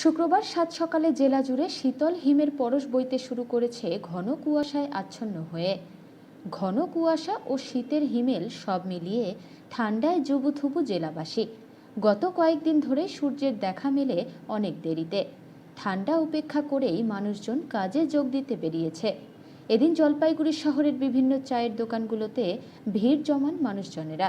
শুক্রবার সাত সকালে জেলা জুড়ে শীতল হিমের পরশ বইতে শুরু করেছে ঘন কুয়াশায় আচ্ছন্ন হয়ে। ঘন কুয়াশা ও শীতের হিমেল সব মিলিয়ে ঠান্ডায় জুবুথুবু জেলাবাসী। গত কয়েকদিন ধরে সূর্যের দেখা মেলে অনেক দেরিতে। ঠান্ডা উপেক্ষা করেই মানুষজন কাজে যোগ দিতে বেরিয়েছে। এদিন জলপাইগুড়ি শহরের বিভিন্ন চায়ের দোকানগুলোতে ভিড় জমান মানুষজনেরা।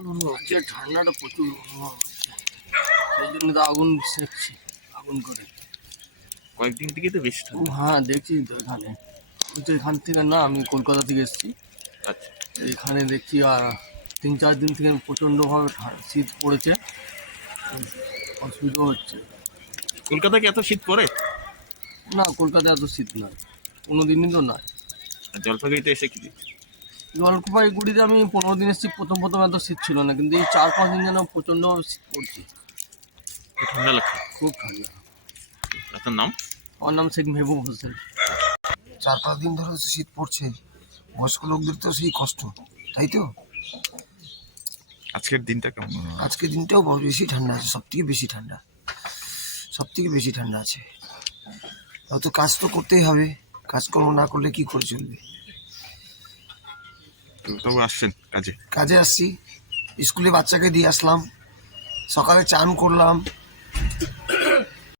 অনুভব হচ্ছে ঠান্ডাটা প্রচুর অনুভব হচ্ছে সেই জন্য তো আগুন সেকছি আগুন করে। কয়েকদিন থেকে তো বেশি হ্যাঁ দেখছি তো এখানে। আমি তো এখান থেকে না আমি কলকাতা থেকে এসেছি। আচ্ছা। এখানে দেখছি আর তিন চার দিন থেকে প্রচণ্ডভাবে শীত পড়েছে। অসুবিধা হচ্ছে। কলকাতায় কি এত শীত পড়ে? না কলকাতায় এত শীত নয়। কোনো দিনই তো নয়। জলপাইগুড়িতে এসে কি? জলপাইগুড়িতে আমি পনেরো দিন এসেছি প্রথম প্রথম এত শীত ছিল না কিন্তু এই চার পাঁচ দিন যেন প্রচণ্ডভাবে শীত পড়ছে। খুব ঠান্ডা লাগছে? খুব ঠান্ডা। আপনার নাম? আমার নাম শেখ মেহবুব হোসেন। চার পাঁচ দিন ধরে তো শীত পড়ছে বয়স্ক লোকদের তো সেই কষ্ট তাই তো? আজকের দিনটা কেমন? আজকের দিনটাও বড় বেশি ঠান্ডা আছে সব থেকে বেশি ঠান্ডা সব থেকে বেশি ঠান্ডা আছে। তো কাজ তো করতেই হবে কাজকর্ম না করলে কি করে চলবে? তবু আসছেন কাজে। কাজে আসছি। স্কুলে বাচ্চাকে দিয়ে আসলাম। সকালে চান করলাম।